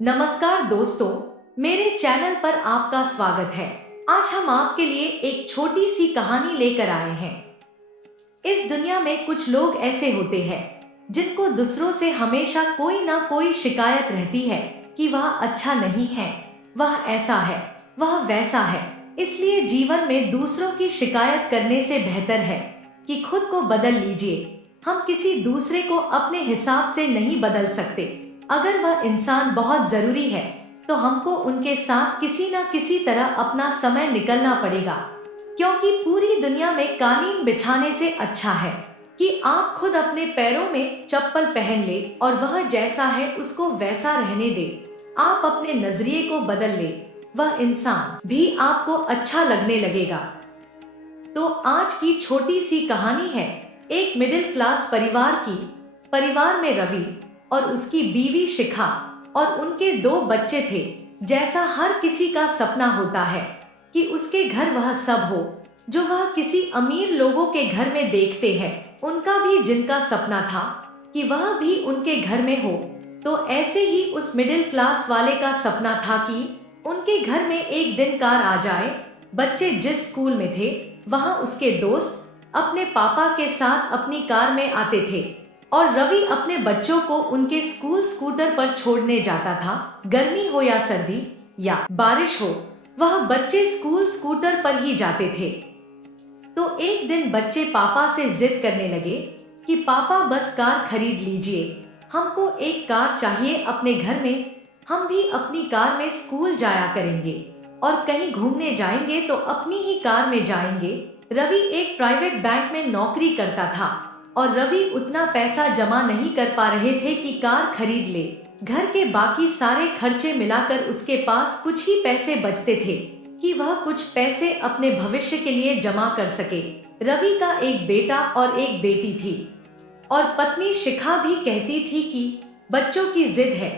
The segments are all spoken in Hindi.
नमस्कार दोस्तों, मेरे चैनल पर आपका स्वागत है। आज हम आपके लिए एक छोटी सी कहानी लेकर आए हैं। इस दुनिया में कुछ लोग ऐसे होते हैं जिनको दूसरों से हमेशा कोई ना कोई शिकायत रहती है कि वह अच्छा नहीं है, वह ऐसा है, वह वैसा है। इसलिए जीवन में दूसरों की शिकायत करने से बेहतर है कि खुद को बदल लीजिए। हम किसी दूसरे को अपने हिसाब से नहीं बदल सकते। अगर वह इंसान बहुत जरूरी है तो हमको उनके साथ किसी न किसी तरह अपना समय निकलना पड़ेगा, क्योंकि पूरी दुनिया में कालीन बिछाने से अच्छा है कि आप खुद अपने पैरों में चप्पल पहन ले और वह जैसा है उसको वैसा रहने दे। आप अपने नजरिए को बदल ले, वह इंसान भी आपको अच्छा लगने लगेगा। तो आज की छोटी सी कहानी है एक मिडिल क्लास परिवार की। परिवार में रवि और उसकी बीवी शिखा और उनके 2 बच्चे थे। जैसा हर किसी का सपना होता है कि उसके घर वह सब हो जो वह किसी अमीर लोगों के घर में देखते हैं, उनका भी जिनका सपना था कि वह भी उनके घर में हो। तो ऐसे ही उस मिडिल क्लास वाले का सपना था कि उनके घर में एक दिन कार आ जाए। बच्चे जिस स्कूल में थे वहां उसके दोस्त अपने पापा के साथ अपनी कार में आते थे और रवि अपने बच्चों को उनके स्कूल स्कूटर पर छोड़ने जाता था। गर्मी हो या सर्दी या बारिश हो, वह बच्चे स्कूल स्कूटर पर ही जाते थे। तो एक दिन बच्चे पापा से जिद करने लगे कि पापा बस कार खरीद लीजिए, हमको एक कार चाहिए अपने घर में। हम भी अपनी कार में स्कूल जाया करेंगे और कहीं घूमने जाएंगे तो अपनी ही कार में जाएंगे। रवि एक प्राइवेट बैंक में नौकरी करता था और रवि उतना पैसा जमा नहीं कर पा रहे थे कि कार खरीद ले। घर के बाकी सारे खर्चे मिलाकर उसके पास कुछ ही पैसे बचते थे कि वह कुछ पैसे अपने भविष्य के लिए जमा कर सके। रवि का एक बेटा और एक बेटी थी और पत्नी शिखा भी कहती थी कि बच्चों की जिद है,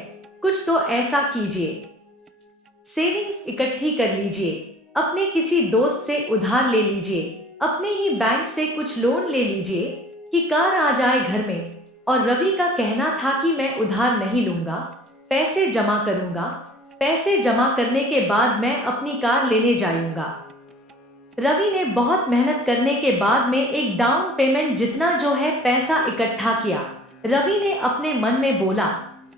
कुछ तो ऐसा कीजिए, सेविंग्स इकट्ठी कर लीजिए, अपने किसी दोस्त से उधार ले लीजिए, अपने ही बैंक से कुछ लोन ले लीजिए कि कार आ जाए घर में। और रवि का कहना था कि मैं उधार नहीं लूंगा, पैसे जमा करूंगा, पैसे जमा करने के बाद मैं अपनी कार लेने जाऊंगा। रवि ने बहुत मेहनत करने के बाद में एक डाउन पेमेंट जितना जो है पैसा इकट्ठा किया। रवि ने अपने मन में बोला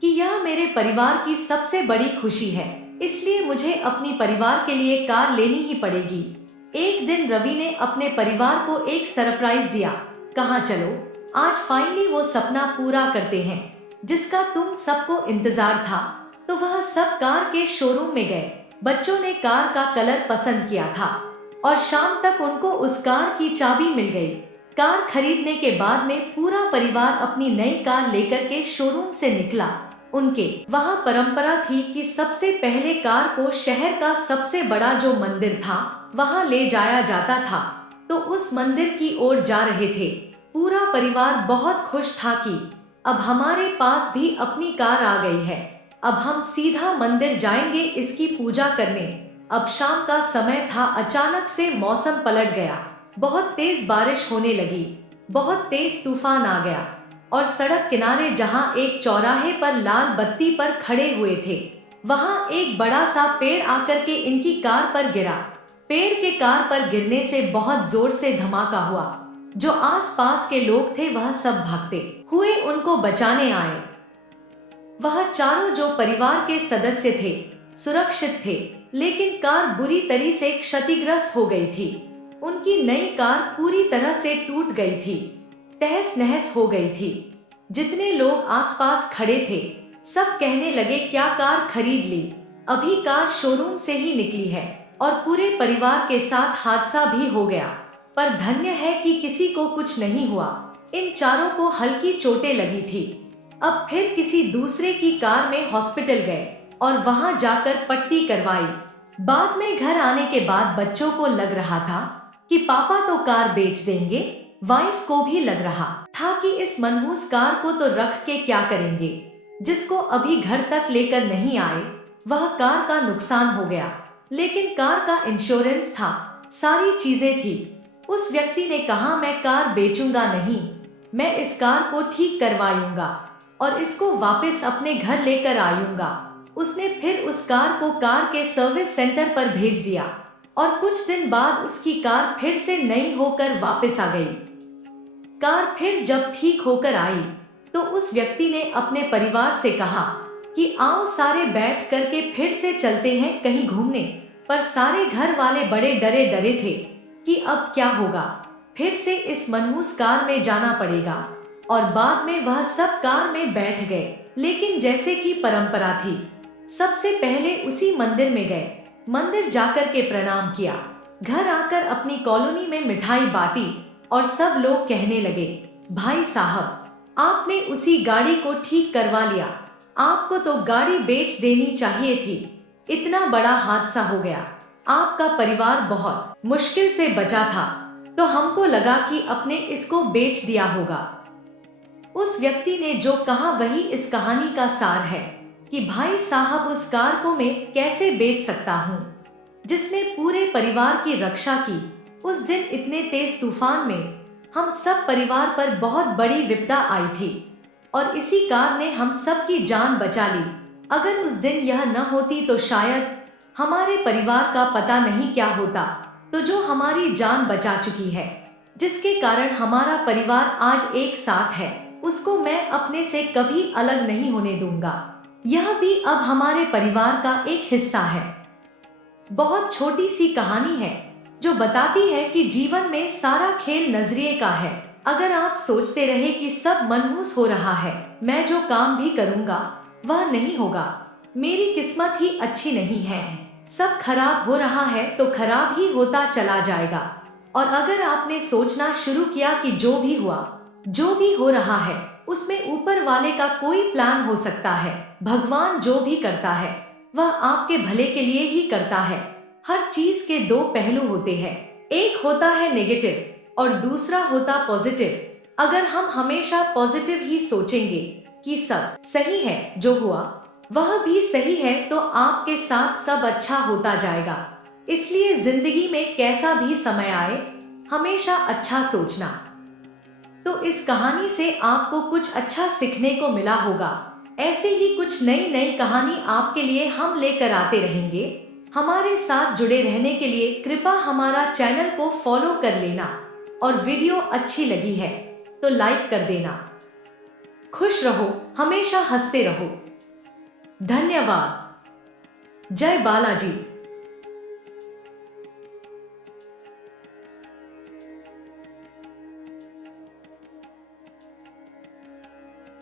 कि यह मेरे परिवार की सबसे बड़ी खुशी है, इसलिए मुझे अपनी परिवार के लिए कार लेनी ही पड़ेगी। एक दिन रवि ने अपने परिवार को एक सरप्राइज दिया। कहा चलो आज फाइनली वो सपना पूरा करते हैं जिसका तुम सबको इंतजार था। तो वह सब कार के शोरूम में गए। बच्चों ने कार का कलर पसंद किया था और शाम तक उनको उस कार की चाबी मिल गई। कार खरीदने के बाद में पूरा परिवार अपनी नई कार लेकर के शोरूम से निकला। उनके वहां परंपरा थी कि सबसे पहले कार को शहर का सबसे बड़ा जो मंदिर था वहां ले जाया जाता था। तो उस मंदिर की ओर जा रहे थे। पूरा परिवार बहुत खुश था कि अब हमारे पास भी अपनी कार आ गई है, अब हम सीधा मंदिर जाएंगे इसकी पूजा करने। अब शाम का समय था, अचानक से मौसम पलट गया। बहुत तेज बारिश होने लगी, बहुत तेज तूफान आ गया और सड़क किनारे जहां एक चौराहे पर लाल बत्ती पर खड़े हुए थे वहां एक बड़ा सा पेड़ आकर के इनकी कार पर गिरा। पेड़ के कार पर गिरने से बहुत जोर से धमाका हुआ। जो आसपास के लोग थे वह सब भागते हुए उनको बचाने आए। वह चारों जो परिवार के सदस्य थे सुरक्षित थे, लेकिन कार बुरी तरह से क्षतिग्रस्त हो गई थी। उनकी नई कार पूरी तरह से टूट गई थी, तहस नहस हो गई थी। जितने लोग आसपास खड़े थे सब कहने लगे क्या कार खरीद ली, अभी कार शोरूम से ही निकली है और पूरे परिवार के साथ हादसा भी हो गया, पर धन्य है कि किसी को कुछ नहीं हुआ। इन चारों को हल्की चोटें लगी थी। अब फिर किसी दूसरे की कार में हॉस्पिटल गए और वहां जाकर पट्टी करवाई। बाद में घर आने के बाद बच्चों को लग रहा था कि पापा तो कार बेच देंगे, वाइफ को भी लग रहा था कि इस मनहूस कार को तो रख के क्या करेंगे। जिसको अभी घर तक लेकर नहीं आए वह कार का नुकसान हो गया, लेकिन कार का इंश्योरेंस था, सारी चीजें थी। उस व्यक्ति ने कहा मैं कार बेचूंगा नहीं, मैं इस कार को ठीक करवाऊंगा और इसको वापस अपने घर लेकर आऊंगा। उसने फिर उस कार को कार के सर्विस सेंटर पर भेज दिया और कुछ दिन बाद उसकी कार फिर से नई होकर वापस आ गई। कार फिर जब ठीक होकर आई तो उस व्यक्ति ने अपने परिवार से कहा कि आओ सारे बैठ करके फिर से चलते हैं कहीं घूमने। पर सारे घर वाले बड़े डरे डरे थे कि अब क्या होगा, फिर से इस मनहूस कार में जाना पड़ेगा। और बाद में वह सब कार में बैठ गए। लेकिन जैसे कि परंपरा थी, सबसे पहले उसी मंदिर में गए। मंदिर जाकर के प्रणाम किया, घर आकर अपनी कॉलोनी में मिठाई बांटी और सब लोग कहने लगे, भाई साहब आपने उसी गाड़ी को ठीक करवा लिया, आपको तो गाड़ी बेच देनी चाहिए थी, इतना बड़ा हादसा हो गया, आपका परिवार बहुत मुश्किल से बचा था, तो हमको लगा कि अपने इसको बेच दिया होगा। उस व्यक्ति ने जो कहा वही इस कहानी का सार है कि भाई साहब उस कार को मैं कैसे बेच सकता हूँ जिसने पूरे परिवार की रक्षा की। उस दिन इतने तेज तूफान में हम सब परिवार पर बहुत बड़ी विपदा आई थी और इसी कार ने हम सब की जान बचा ली। अगर उस दिन यह न होती तो शायद हमारे परिवार का पता नहीं क्या होता, तो जो हमारी जान बचा चुकी है, जिसके कारण हमारा परिवार आज एक साथ है, उसको मैं अपने से कभी अलग नहीं होने दूंगा। यह भी अब हमारे परिवार का एक हिस्सा है। बहुत छोटी सी कहानी है जो बताती है कि जीवन में सारा खेल नजरिए का है। अगर आप सोचते रहे कि सब मनहूस हो रहा है, मैं जो काम भी करूंगा वह नहीं होगा, मेरी किस्मत ही अच्छी नहीं है, सब खराब हो रहा है तो खराब ही होता चला जाएगा। और अगर आपने सोचना शुरू किया कि जो भी हुआ, जो भी हो रहा है, उसमें ऊपर वाले का कोई प्लान हो सकता है, भगवान जो भी करता है वह आपके भले के लिए ही करता है। हर चीज के दो पहलू होते हैं, एक होता है नेगेटिव और दूसरा होता पॉजिटिव। अगर हम हमेशा पॉजिटिव ही सोचेंगे कि सब सही है, जो हुआ वह भी सही है, तो आपके साथ सब अच्छा होता जाएगा। इसलिए जिंदगी में कैसा भी समय आए, हमेशा अच्छा सोचना। तो इस कहानी से आपको कुछ अच्छा सीखने को मिला होगा। ऐसे ही कुछ नई नई कहानी आपके लिए हम लेकर आते रहेंगे। हमारे साथ जुड़े रहने के लिए कृपया हमारा चैनल को फॉलो कर लेना और वीडियो अच्छी लगी है तो लाइक कर देना। खुश रहो, हमेशा हंसते रहो। धन्यवाद। जय बालाजी।